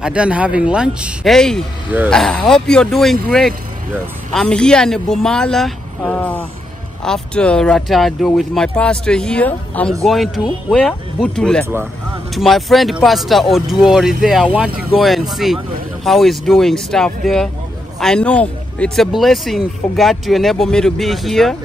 are done having lunch. Hey, Yes. I hope you're doing great. Yes. I'm here in Bumala after Ratado with my pastor here. I'm going to where? Butula. To my friend Pastor Oduori there. I want to go and see how he's doing stuff there. I know it's a blessing for God to enable me to be here.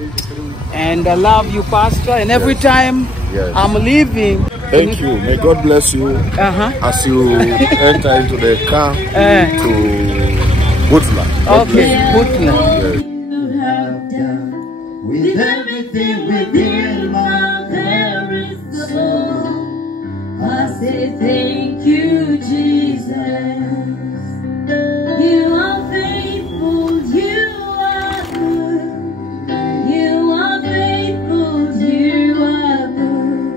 And I love you, Pastor. And every time I'm leaving. Thank you. May God bless you as you enter into the car to Butla. Okay, Butla. You have done with everything within my very soul. I say thank you, Jesus. You are faithful, you are good. You are faithful, you are good.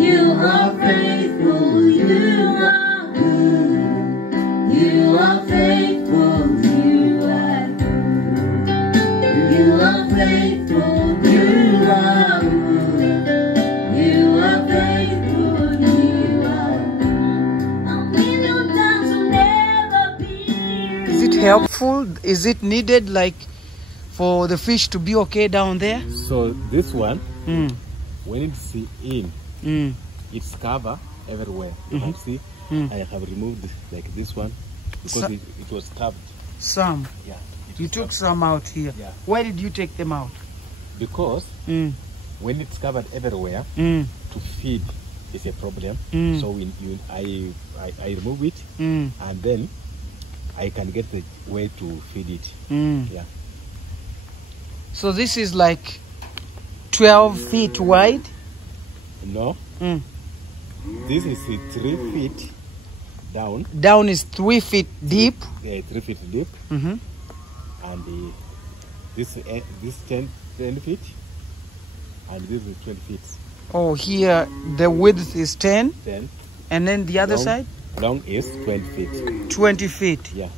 You are faithful, you are good. You are faithful, you are good. You are faithful, you are good. You are faithful, you are good. I'm in your time to never be. Is it helpful? Is it needed, like, for the fish to be okay down there? So this one, when it's in, it's cover everywhere. You can see I have removed like this one because it was stuffed. Some? Yeah. You took some out here. Yeah. Why did you take them out? Because when it's covered everywhere, to feed is a problem. So I remove it and then I can get the way to feed it. Yeah. So this is like 12 feet wide? No. This is 3 feet down. Down is 3 feet deep. 3 feet deep. And this 10 feet, and this is 20 feet. Oh, here the width is 10. 10. And then the other side? Long is 20 feet. 20 feet. Yeah.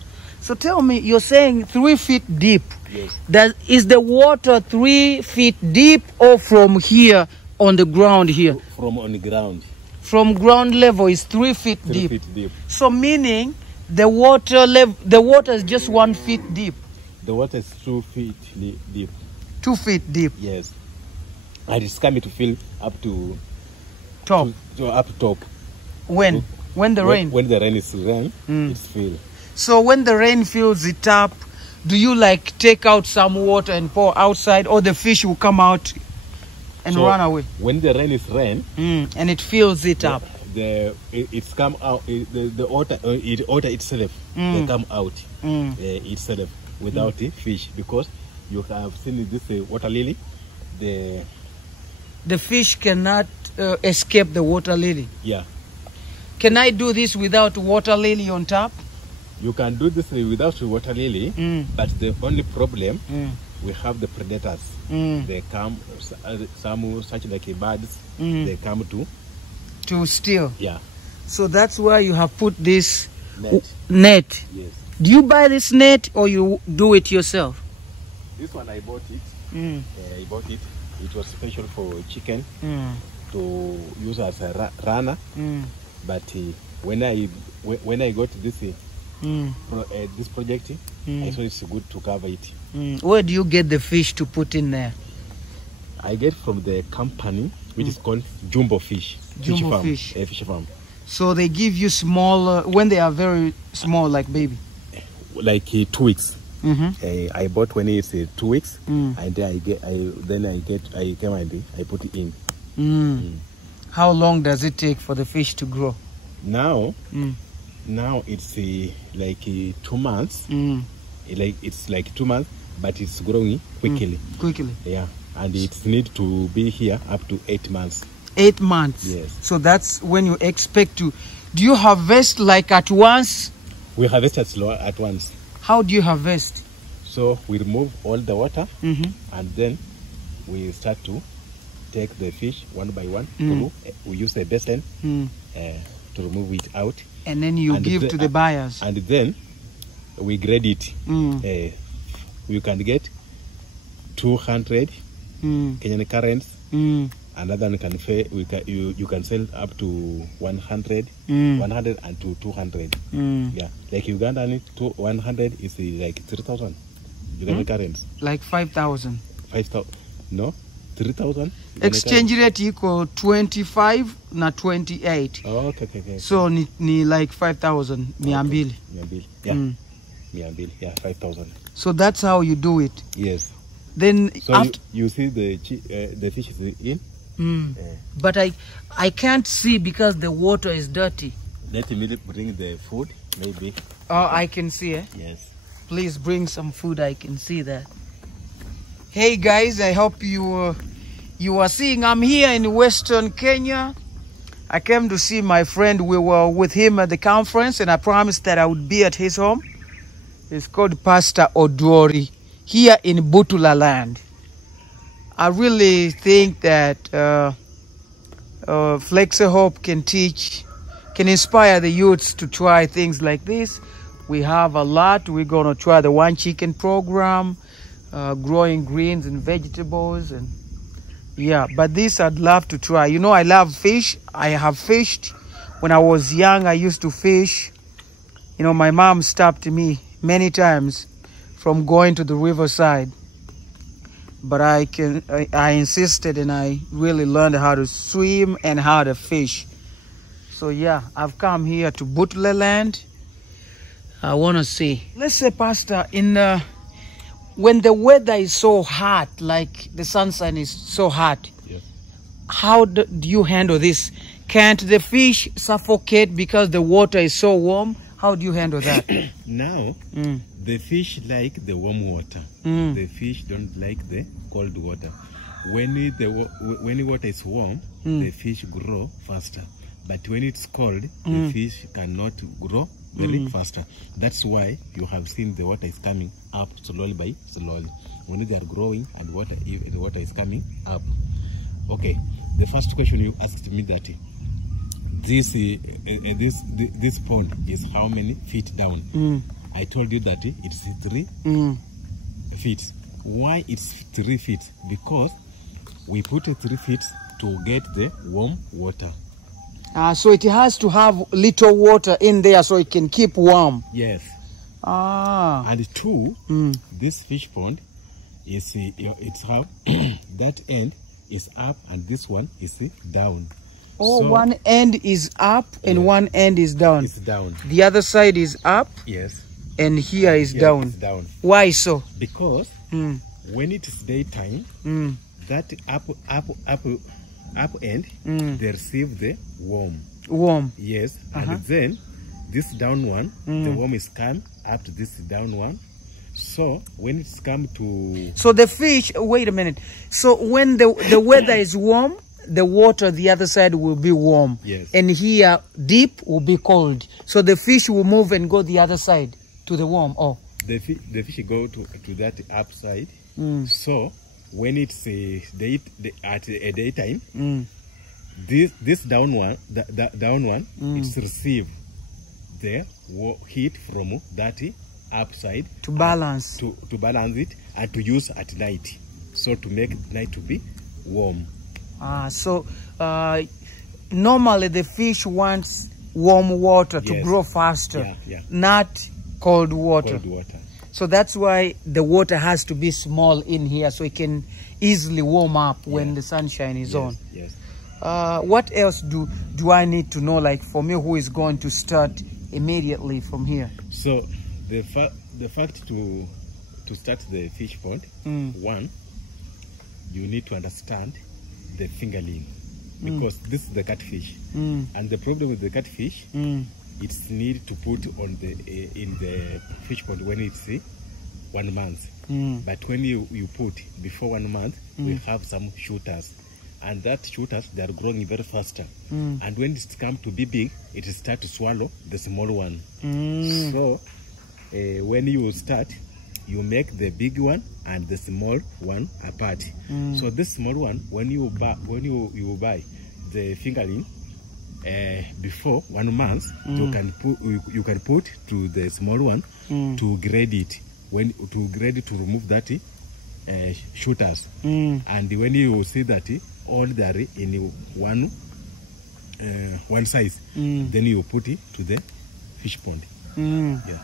So tell me, you're saying 3 feet deep. Yes. Is the water 3 feet deep or from here on the ground here? From on the ground. From ground level is 3 feet 3 deep. feet deep. So meaning the water is just 1 feet deep. The water is 2 feet deep. 2 feet deep. Yes. And it's coming to fill up to top. Up top. When? When the rain? When the rain is it's filled. So when the rain fills it up, do you like take out some water and pour outside, or the fish will come out and run away? When the rain is and it fills it up. It's come out. The water itself they come out itself without the fish, because you have seen this water lily. The fish cannot escape the water lily. Yeah. Can I do this without water lily on top? You can do this without water lily, but the only problem we have the predators. They come, some such like birds. They come to steal. Yeah. So that's why you have put this net. Yes. Do you buy this net or you do it yourself? This one I bought it. I bought it. It was special for chicken to use as a runner. But when I got this this project, I thought it's good to cover it. Where do you get the fish to put in there? I get from the company which is called Jumbo Fish. Jumbo Fish. Fish farm. So they give you small when they are very small, like baby. Like 2 weeks. I bought when it's 2 weeks, and then I came and I put it in. How long does it take for the fish to grow? Now it's like 2 months. It's like 2 months, but it's growing quickly. Yeah, and it needs to be here up to 8 months. 8 months. Yes. So that's when you expect to. Do you harvest like at once? We harvest at once. How do you harvest? So we remove all the water, and then we start to take the fish one by one. We use a basin to remove it out. And then you give to the buyers. And then we grade it. We can get 200 Kenyan currents, Another one can you can sell up to 100, 100 and to 200. Yeah, like Uganda, 100 is like 3,000 Uganda currency. Like 5,000. 5,000? No, 3,000. Exchange rate equal 25 na 28. Oh, okay. So ni like 5,000 miambili. Yeah. Miambili. Yeah, 5,000. So that's how you do it. Yes. Then so after you see the fish is in. But I can't see because the water is dirty. Let me bring the food, maybe. Oh, I can see it. Yes. Please bring some food. I can see that. Hey guys, I hope you are seeing. I'm here in Western Kenya. I came to see my friend. We were with him at the conference, and I promised that I would be at his home. It's called Pastor Oduori, here in Butula land. I really think that FLEXYHOPE can inspire the youths to try things like this. We have a lot. We're going to try the One Chicken program, growing greens and vegetables. And yeah, but this I'd love to try. You know, I love fish. I have fished. When I was young, I used to fish. You know, my mom stopped me many times from going to the riverside. But I insisted, and I really learned how to swim and how to fish. So yeah, I've come here to Butula land. I want to see. Let's say, Pastor, when the weather is so hot, like the sunshine is so hot, yes. How do you handle this? Can't the fish suffocate because the water is so warm? How do you handle that? Now, the fish like the warm water. The fish don't like the cold water. When the water is warm, the fish grow faster. But when it's cold, the fish cannot grow very faster. That's why you have seen the water is coming up slowly by slowly. When they are growing and the water is coming up. Okay, the first question you asked me that this pond is how many feet down? I told you that it's 3 feet. Why it's 3 feet? Because we put 3 feet to get the warm water. So it has to have little water in there so it can keep warm. Yes. And 2, this fish pond is it's how that end is up and this one is down. Oh, so one end is up and one end is down. It's down. The other side is up. Yes. And here is down. It's down. Why so? Because when it is daytime, that up end they receive the warm. Warm. Yes. And then this down one, the warm is come up to this down one. So when it's come to the fish, wait a minute. So when the weather is warm, the water the other side will be warm. Yes. And here deep will be cold. So the fish will move and go the other side to the warm. Oh. The fish go to that upside. So when it's at daytime, this down one, it's receive the heat from that upside to balance to balance it and to use at night. So to make night to be warm. So normally the fish wants warm water to grow faster, not cold water. So that's why the water has to be small in here so it can easily warm up when the sunshine is on. Yes. What else do I need to know, like for me who is going to start immediately from here? So the fact to start the fish pond, one, you need to understand the fingerling, because this is the catfish, and the problem with the catfish, it's need to put on in the fish pond when it's 1 month. But when you put before 1 month, we have some shooters, and that shooters, they are growing very faster, and when it's come to be big, it start to swallow the small one. So when you start, you make the big one and the small one apart. So this small one, when you buy the fingerling before 1 month, you can put to the small one to grade it. To remove that shooters, and when you see that all they are in one size. Then you put it to the fish pond. Yeah.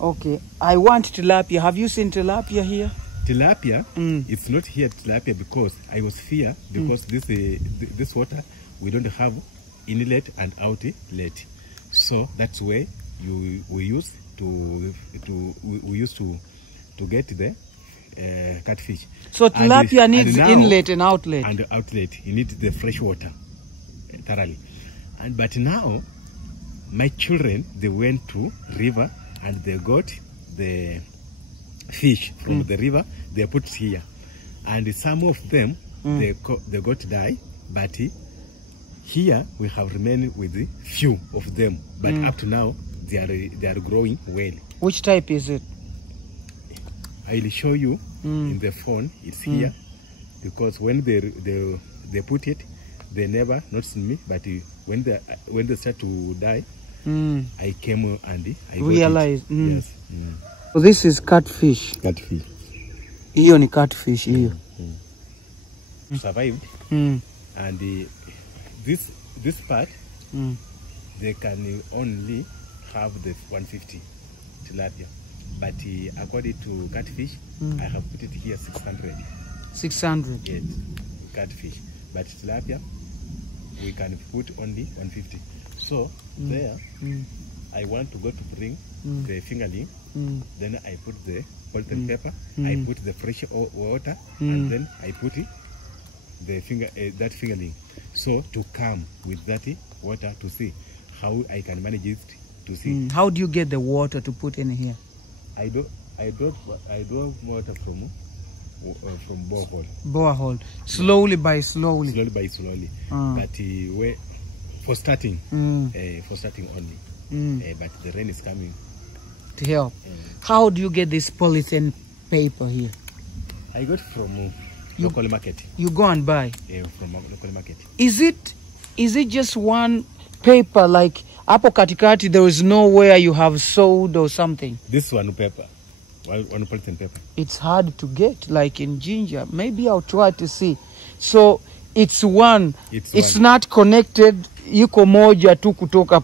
Okay, I want tilapia. Have you seen tilapia here? Tilapia, it's not here tilapia because I was fear because this water we don't have inlet and outlet, so that's where we use to get the catfish. So tilapia needs inlet and outlet. And outlet, you need the fresh water thoroughly. But now my children, they went to river and they got the fish from the river. They put here, and some of them they got die. But here we have remained with the few of them. But up to now they are growing well. Which type is it? I'll show you in the phone. It's here because when they put it, they never noticed me. But when they start to die, I came and I realized. Yes. So this is catfish. Catfish. Hiyo ni catfish hiyo. Survived. And this part they can only have the 150 tilapia. But according to catfish, I have put it here 600. 600. Yes, catfish. But tilapia, we can put only 150. So there, I want to go to bring the fingerling. Then I put the salt and pepper. I put the fresh water, and then I put it, the that fingerling. So to come with that water to see how I can manage it to see. How do you get the water to put in here? I do water from borehole. Borehole. Slowly by slowly. Slowly by slowly. But for starting only. But the rain is coming to help. How do you get this polythene paper here? I got from local market. You go and buy? From local market. Is it just one paper, like hapo katikati there is nowhere you have sewed or something? This one paper. One polythene paper. It's hard to get, like in ginger. Maybe I'll try to see. So it's one. It's not connected. Yuko moja tu kutoka.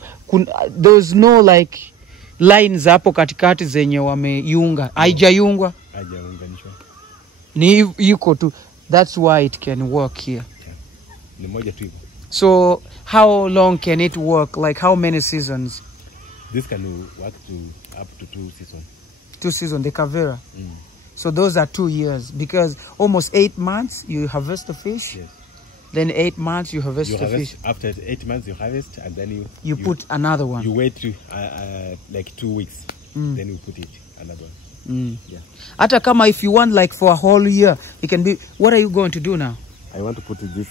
There's no like lines hapo katikati zenye wameiunga. Haijaiungwa. Haijaunganishwa. Ni yuko tu. That's why it can work here. Ni moja tu. So how long can it work? Like how many seasons? This can work to up to 2 seasons. 2 seasons, the Cavera. So those are 2 years, because almost 8 months you harvest the fish. Yes. Then 8 months you harvest the fish. After 8 months you harvest, and then you put another one. You wait like 2 weeks. Then you put it another one. Yeah. Ata kama if you want like for a whole year, it can be. What are you going to do now? I want to put this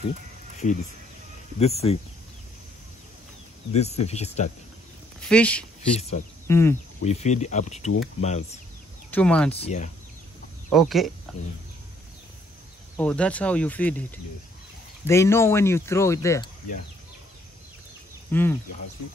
feeds. This fish stock. Fish stock. We feed up to 2 months. 2 months. Yeah. Okay. Oh, that's how you feed it. Yes. They know when you throw it there. Yeah. You have seen?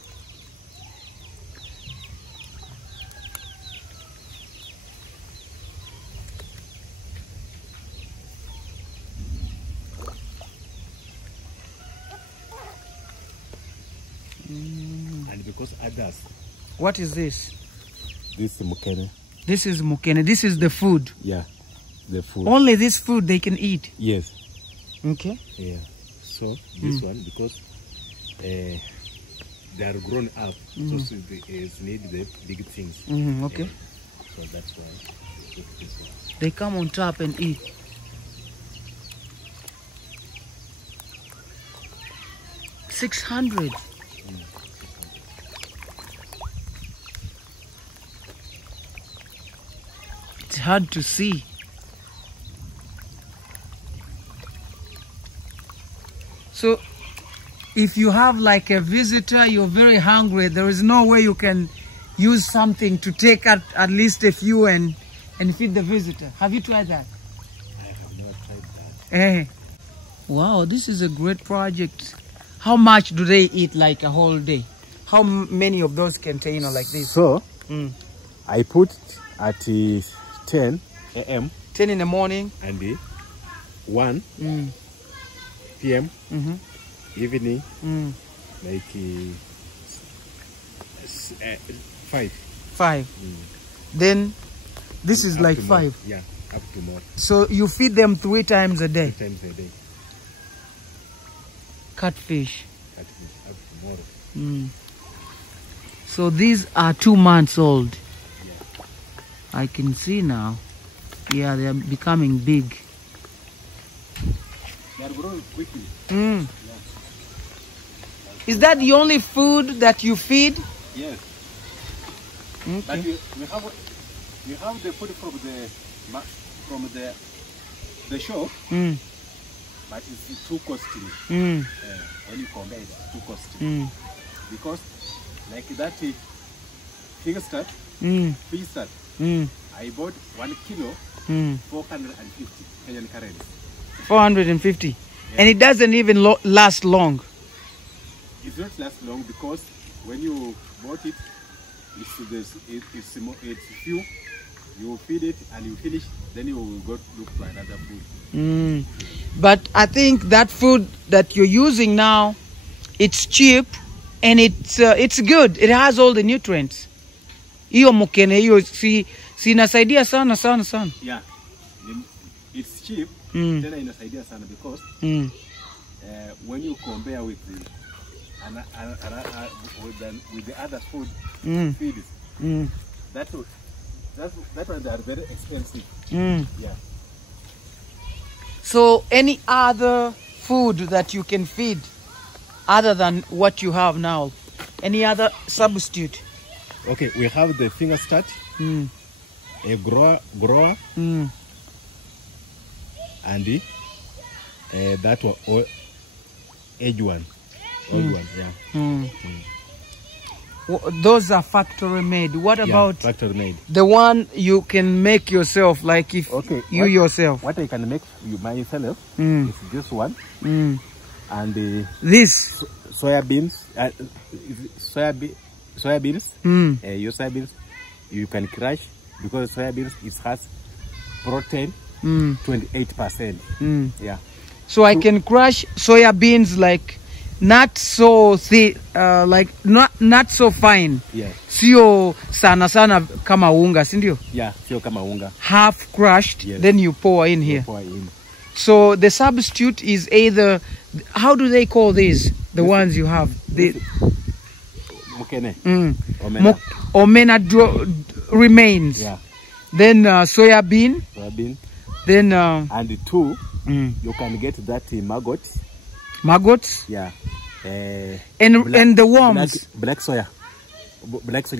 And because others. What is this? This is mukene. This is mukene. This is the food. Yeah, the food. Only this food they can eat. Yes. Okay. Yeah. So this one, because they are grown up, so they need the big things. Okay. So that's why this one. They come on top and eat. $600. It's hard to see. So if you have like a visitor, you're very hungry, there is no way you can use something to take at least a few and feed the visitor. Have you tried that? I have not tried that. Wow, this is a great project. How much do they eat like a whole day? How many of those container like this? So I put at 10 a.m. 10 in the morning. And 1 p.m. Evening, like 5. 5. Then this is Up like to 5. more. Yeah, up to more. So you feed them 3 times a day. 3 times a day. Catfish. Catfish up to more. So these are 2 months old. Yeah. I can see now. Yeah, they are becoming big. They are growing quickly. Yeah. Is that the only food that you feed? Yes. Okay. But we have the food from the shop, but it's too costly. When you compare, it's too costly. Because like that fish start, I bought 1 kilo, 450 Kenyan currency. 450, yeah. And it doesn't even last long. It doesn't last long because when you bought it, it's few. You feed it and you finish, then you will go look for another food. But I think that food that you're using now, it's cheap and it's good. It has all the nutrients. Iyo mukene hiyo si inasaidia sana. Yeah, it's cheap. Then inasaidia sana because when you compare with the other food feeds, that one they are very expensive. Yeah. So any other food that you can feed other than what you have now? Any other substitute? Okay, we have the finger start, a grower, and that one, edge one. Yeah. Those are factory made. What about factory made? The one you can make yourself, like if yourself? What I can make myself is this one, and this soybeans. Your soybeans you can crush because soybeans has protein 28%. Yeah. So I can crush soya beans like not so thick, like not so fine. Yeah. Sio sana kama unga, sindio? Yeah, sio kama unga. Half crushed, yes. Then you pour in here. Pour in. So the substitute is either, how do they call these? The ones you have. Mukene. Omena remains. Yeah. Then soya bean. Then and 2 you can get that maggots. Yeah. And the worms. Black soldier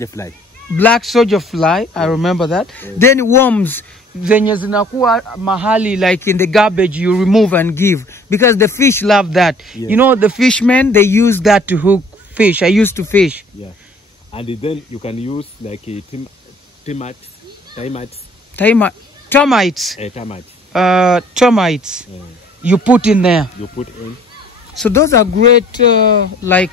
fly. Black soldier fly, I remember that. Yeah. Then worms, zenye zinakuwa mahali, like in the garbage, you remove and give, because the fish love that. Yeah. You know, the fishermen, they use that to hook fish. I used to fish. Yeah. And then you can use like termites. Termites. You put in there. You put in. So those are great like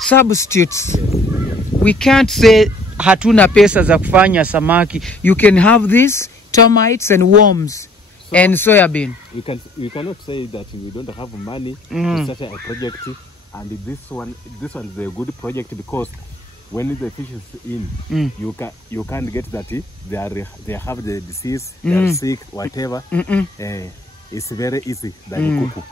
substitutes. Yes. We can't say hatuna pesa za kufanya samaki. You can have these termites and worms, so, and soybean. You cannot say that we don't have money to start a project, and this one is a good project because when the fish is in, you can't get that they have the disease, they are sick, whatever. It's very easy than kuku.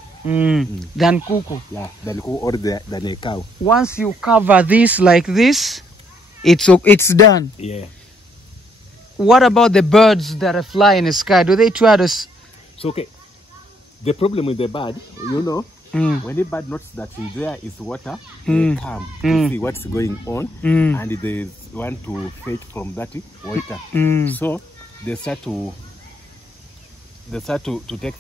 Than kuku. Yeah, than kuku or than a cow. Once you cover this like this, it's done. Yeah. What about the birds that fly in the sky? Do they try to? So okay. The problem with the bird, you know, when the bird notices that there is water, they come to see what's going on, and they want to fetch from that water. So they start to take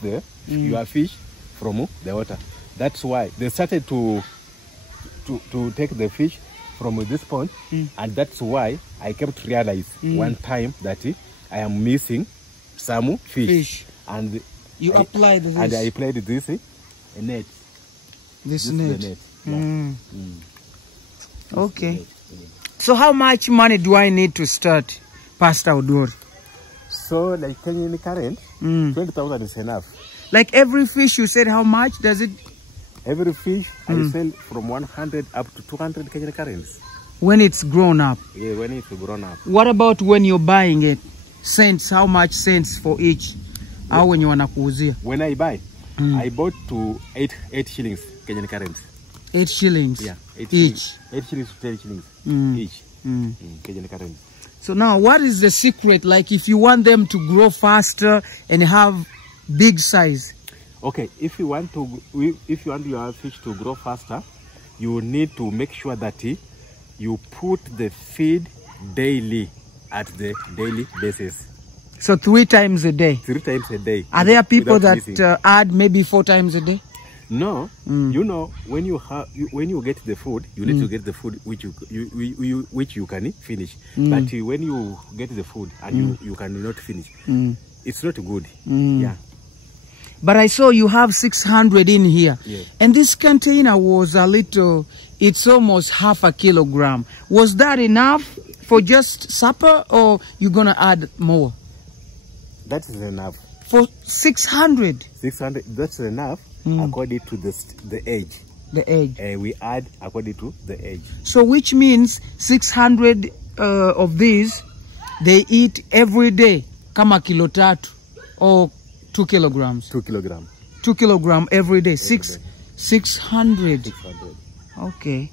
your fish from the water. That's why they started to take the fish from this pond, and that's why I kept realize one time that I am missing some fish. And you applied this. And I applied this net. This net. The net. Yeah. Okay. So how much money do I need to start, Pastor Oduori? So like Kenyan current, 20,000 is enough. Like every fish, you said how much does it? Every fish I sell from 100 up to 200 Kenyan currencies. When it's grown up? Yeah, when it's grown up. What about when you're buying it? Cents, how much cents for each? How when you wanna kuuzia? When I buy, I bought to 8 shillings Kenyan currency. 8 shillings? Yeah, 8 each? Shillings, 8 shillings to 10 shillings each Kenyan currency. So now, what is the secret? Like if you want them to grow faster and have big size? Okay, if you want your fish to grow faster, you need to make sure that you put the feed daily at the daily basis. So 3 times a day? 3 times a day. Are there people that add maybe 4 times a day? No, you know, when you get the food, you need to get the food which you can finish. But when you get the food and you cannot finish, it's not good. Yeah. But I saw you have 600 in here. Yeah. And this container was a little, it's almost half a kilogram. Was that enough for just supper, or you gonna add more? That is enough. For 600? 600, that's enough according to the age. The age. We add according to the age. So which means 600 of these, they eat every day, kama kilo tatu, or 2 kilograms? 2 kilograms. 2 kilograms every day. 600. 600. Okay.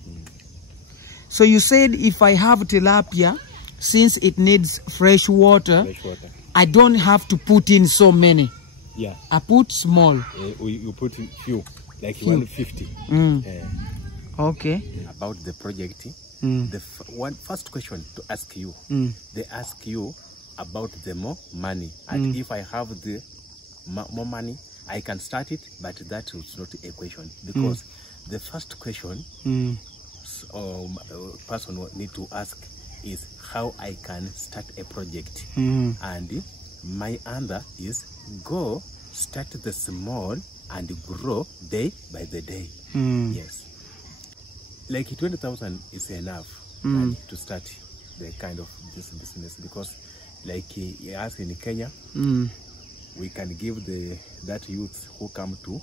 So you said if I have tilapia, since it needs fresh water, I don't have to put in so many. Yeah. I put small. You put few, like 150. Okay. About the project, the first question to ask you, they ask you about the more money, and if I have the more money, I can start it, but that is not a question, because the first question person will need to ask is how I can start a project, and my answer is go start the small and grow day by the day. Yes, like 20,000 is enough to start the kind of this business, because like as in Kenya, we can give that youth who come to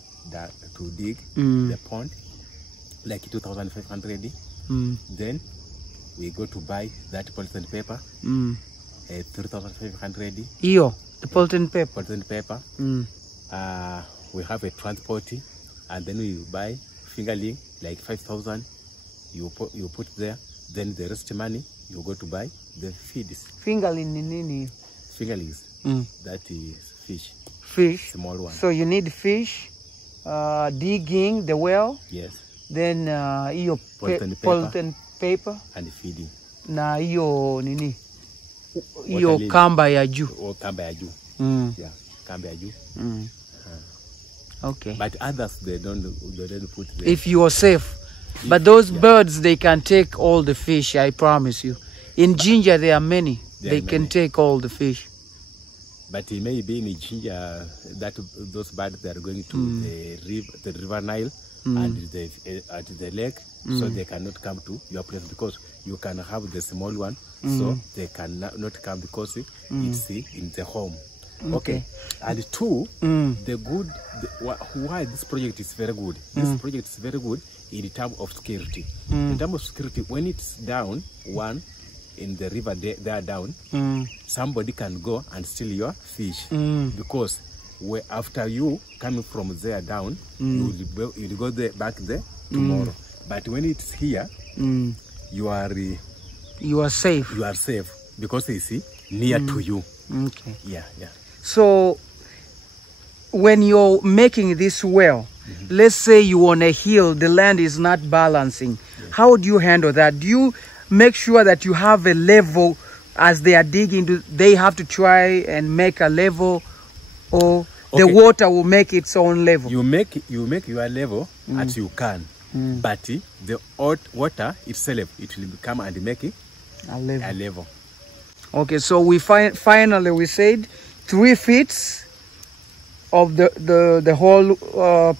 dig the pond like 2,500. Then we go to buy that polythene paper, 3,500. The polythene paper. Polythene paper. We have a transport, and then we buy fingerling like 5,000. You put there. Then the rest money you go to buy the feeds. Fingerling nini? Fingerlings. That is fish. Fish. Small one. So you need fish, digging the well. Yes. Then polythene paper. And feeding. Na hiyo nini? Hiyo kamba ya juu. Or kamba ya juu. Yeah, kamba ya juu. Okay. But others they don't put there. If you are safe. But those birds, they can take all the fish, I promise you. In Ginger there are many. They can take all the fish. But it may be in Ginger that those birds, they are going to the river Nile and at the lake, so they cannot come to your place, because you can have the small one, so they cannot come because it's in the home. Okay. And two, why this project is very good. This project is very good in terms of security. In terms of security, when it's down, one in the river there down, somebody can go and steal your fish, because after you coming from there down, you'll go back there tomorrow. But when it's here, you are safe. You are safe because it's near to you. Okay. Yeah. So when you're making this well, let's say you on a hill, the land is not balancing. How do you handle that? Do you make sure that you have a level as they are digging? Do they have to try and make a level, or the water will make its own level? You make your level as you can, but the water itself, it will come and make it a level. Okay, so we finally we said 3 feet of the whole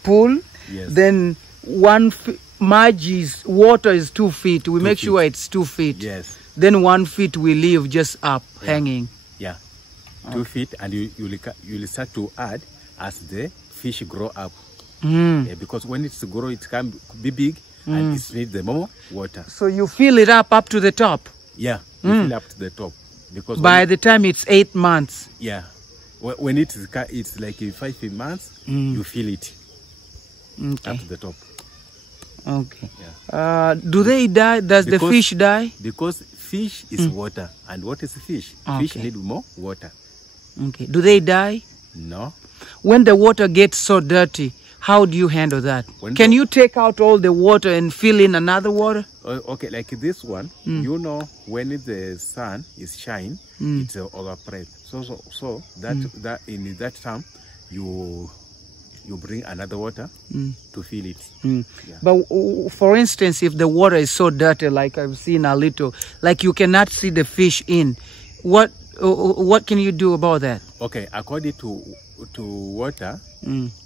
pool. Yes. Then water is 2 feet. We make sure it's 2 feet. Yes. Then 1 feet we leave just up, hanging. Yeah. 2 feet, and you'll start to add as the fish grow up. because when it's grow, it can be big and it needs the more water. So you fill it up to the top? Yeah, you fill up to the top. Because by the time it's 8 months? Yeah. When it's like 5 months, you fill it up to the top. Okay. Yeah. Do they die? Does the fish die? Because fish is water. And what is fish? Fish need more water. Okay. Do they die? No. When the water gets so dirty, how do you handle that? Can you take out all the water and fill in another water? Okay, like this one, you know, when the sun is shine, it's overpressed. So that in that time, you bring another water to fill it. Yeah. But for instance, if the water is so dirty, like I've seen a little, like you cannot see the fish in, what can you do about that? Okay, according to water,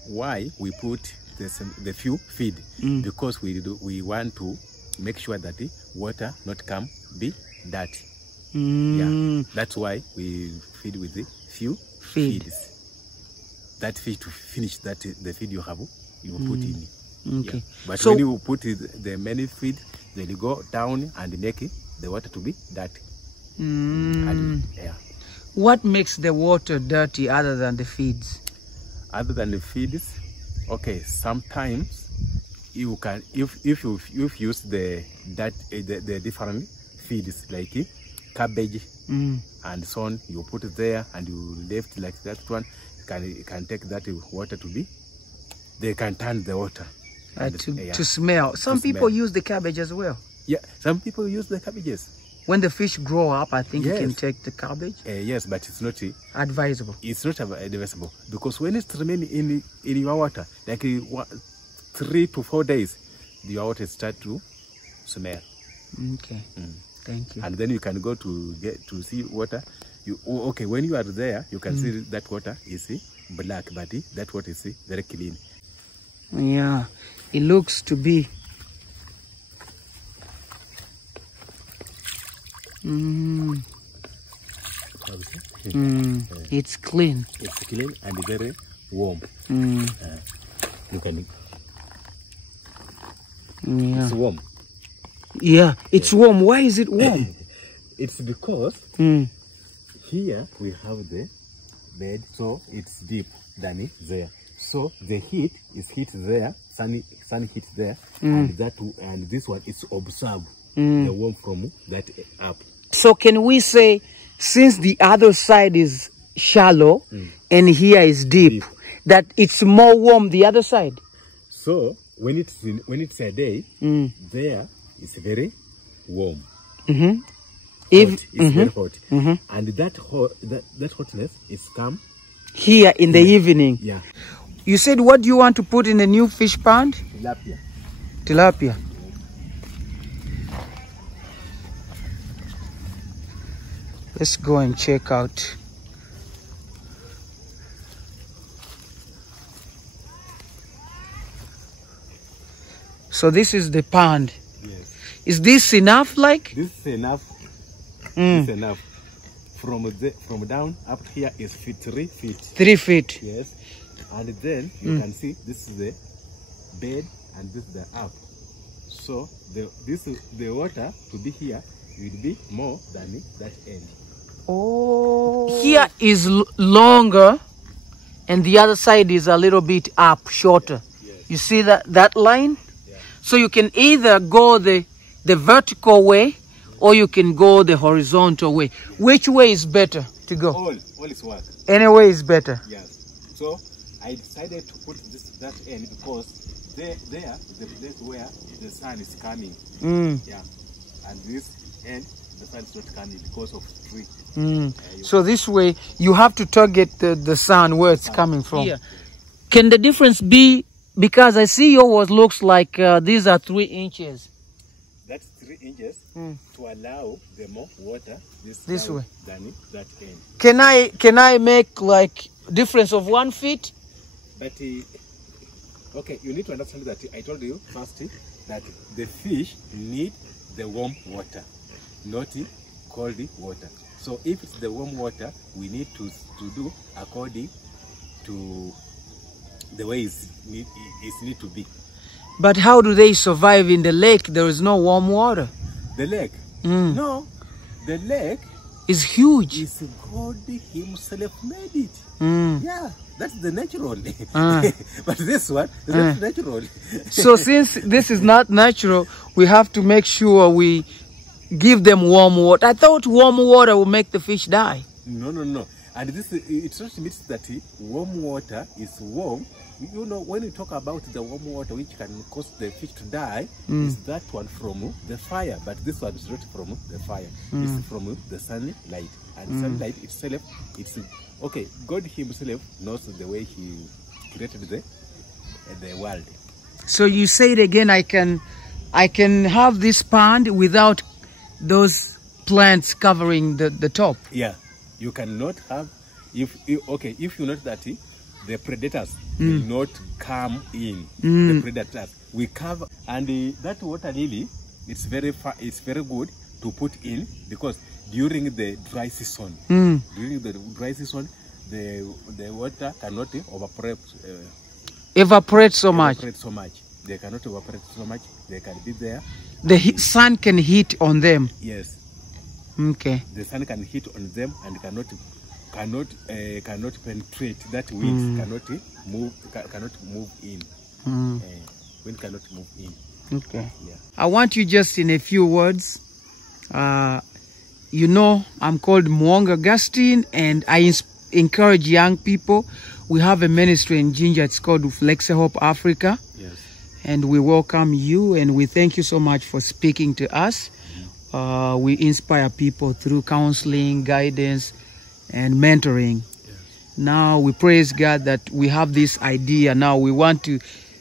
why we put the few feed, because we want to make sure that the water not come be dirty. Yeah, that's why we feed with the few feeds. That fish to finish that the feed you have, you put in. Okay. Yeah. But so when you put the many feed, then you go down and make the water to be dirty. What makes the water dirty other than the feeds? Other than the feeds, okay, sometimes you can if you use the different feeds like cabbage and so on, you put it there and you left like that one, can take that water to be, they can turn the water to smell. Some people use the cabbage as well. Yeah, some people use the cabbages. When the fish grow up, I think you can take the cabbage. Yes, but it's not advisable. It's not advisable because when it's remaining in your water, like 3 to 4 days, the water start to smell. Okay, thank you. And then you can go to see water. When you are there, you can see that water is black, but that water is very clean. Yeah, it looks to be. It's clean. It's clean and very warm. You can. Yeah. It's warm. Yeah, it's warm. Why is it warm? It's because here we have the bed, so it's deep than there. So the heat is there, sun heat there, and this one is observe the warmth from that up. So can we say, since the other side is shallow and here is deep, that it's more warm the other side? So when it's a day, there is very warm. It's very hot, and that hotness is come here in the evening. Yeah. You said, what do you want to put in the new fish pond? Tilapia. Tilapia. Let's go and check out. So this is the pond. Yes. Is this enough? Like this is enough. It's enough. From down up here is 3 feet. 3 feet. Yes. And then you can see this is the bed and this is the up. So the water to be here will be more than that end. Oh. Here is longer and the other side is a little bit up, shorter. Yes. You see that line? Yeah. So you can either go the vertical way or you can go the horizontal way. Which way is better to go? All is work. Any way is better. Yes. So I decided to put that end because there is the place where the sun is coming. Yeah. And this end, the sun is not coming because of tree. So this way you have to target the sun where it's coming from. Yeah. Can the difference be, because I see yours looks like these are 3 inches. That's 3 inches to allow the more water this way than that end. Can I make like difference of 1 feet? But okay, you need to understand that I told you first that the fish need the warm water, not cold water. So if it's the warm water, we need to do according to the way it need to be. But how do they survive in the lake? There is no warm water. The lake? No, the lake is huge. It's God himself made it. Yeah, that's the natural. But this one is not natural. So since this is not natural, we have to make sure we give them warm water. I thought warm water will make the fish die. No. And this, it just means that warm water is warm. You know, when you talk about the warm water which can cause the fish to die, is that one from the fire. But this one is not from the fire. It's from the sunlight. And sunlight itself, it's okay. God himself knows the way he created the world. So you say it again. I can have this pond without those plants covering the top. Yeah, you cannot have if you know that the predators will not come in. The predators we cover, and that water lily, it's very good to put in, because during the dry season, the water cannot evaporate so much. They cannot evaporate so much. They can be there. The sun can hit on them. Yes. Okay. The sun can hit on them and cannot penetrate. That wind cannot move in. Wind cannot move in. Okay. Yeah. I want you just in a few words. You know, I'm called Muwonge Augustine, and I encourage young people. We have a ministry in Jinja. It's called FLEXYHOPEAFRICA. Yes. And we welcome you, and we thank you so much for speaking to us. We inspire people through counseling, guidance, and mentoring. Yes. Now we praise God that we have this idea. Now we want to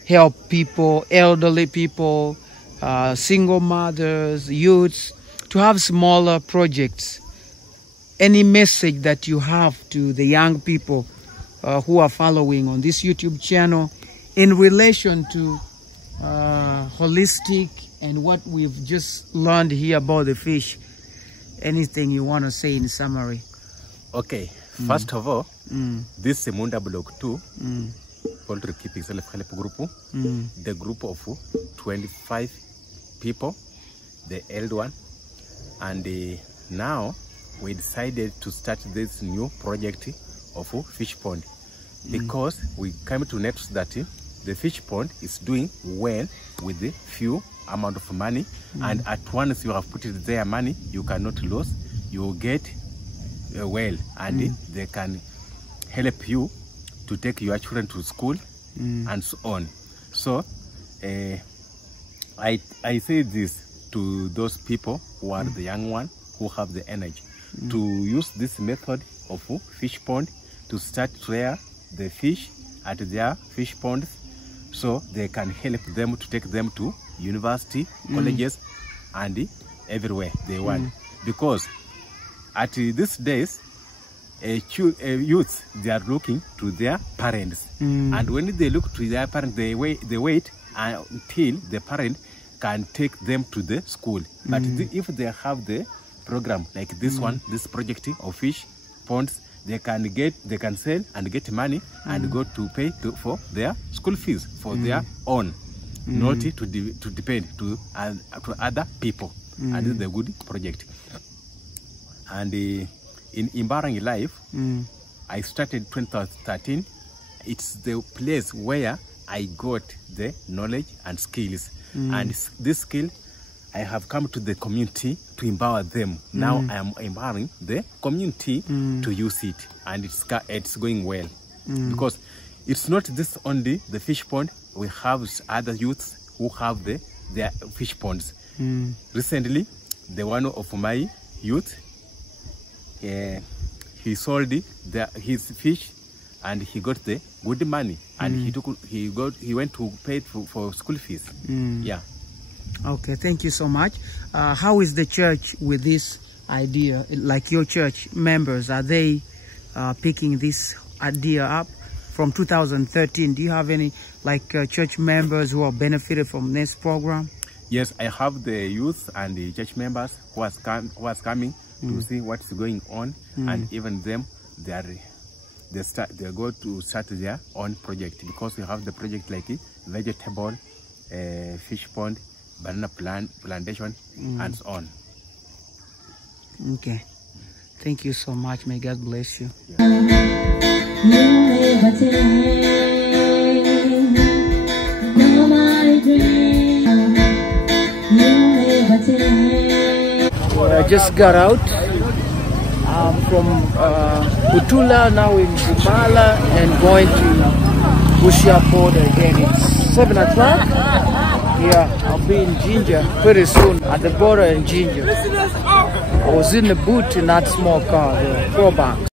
help people, elderly people, single mothers, youths, to have smaller projects. Any message that you have to the young people who are following on this YouTube channel in relation to holistic and what we've just learned here about the fish? Anything you want to say in summary? Okay, first of all, this Munda Block 2 Poultry Keeping Self-Help Group, the group of 25 people, the elder one, and now we decided to start this new project of fish pond, because we came to notice that the fish pond is doing well with the few amount of money, and at once you have put it there money, you cannot lose. You will get well, and they can help you to take your children to school and so on. So I say this to those people who are the young one, who have the energy to use this method of fish pond to start rear the fish at their fish ponds, so they can help them to take them to university, colleges, and everywhere they want. Because at these days, youths, they are looking to their parents, and when they look to their parents, they wait until the parent can take them to the school. But if they have the program like this one, this project of fish ponds, they can sell and get money and go to pay for their school fees for their own, not to depend to other people. And this is a good project. And in Empowering Life, I started 2013. It's the place where I got the knowledge and skills. And this skill, I have come to the community to empower them. Now I am empowering the community to use it, and it's going well. Because it's not this only the fish pond. We have other youths who have their fish ponds. Recently, the one of my youth, he sold his fish, and he got the good money, and he went to pay for school fees. Yeah. Okay, thank you so much. How is the church with this idea? Like your church members, are they picking this idea up from 2013? Do you have any church members who are benefited from this program? Yes, I have the youth and the church members who was coming to see what's going on, and even them, they go to start their own project, because we have the project like vegetable, fish pond, banana plantation, and so on. Okay. Thank you so much. May God bless you. I just got out. I'm from Butula, now in Bumala, and going to Busia border again. It's 7 o'clock. Yeah, I'll be in Ginger pretty soon, at the border in Ginger. I was in the boot in that small car, 4 banks.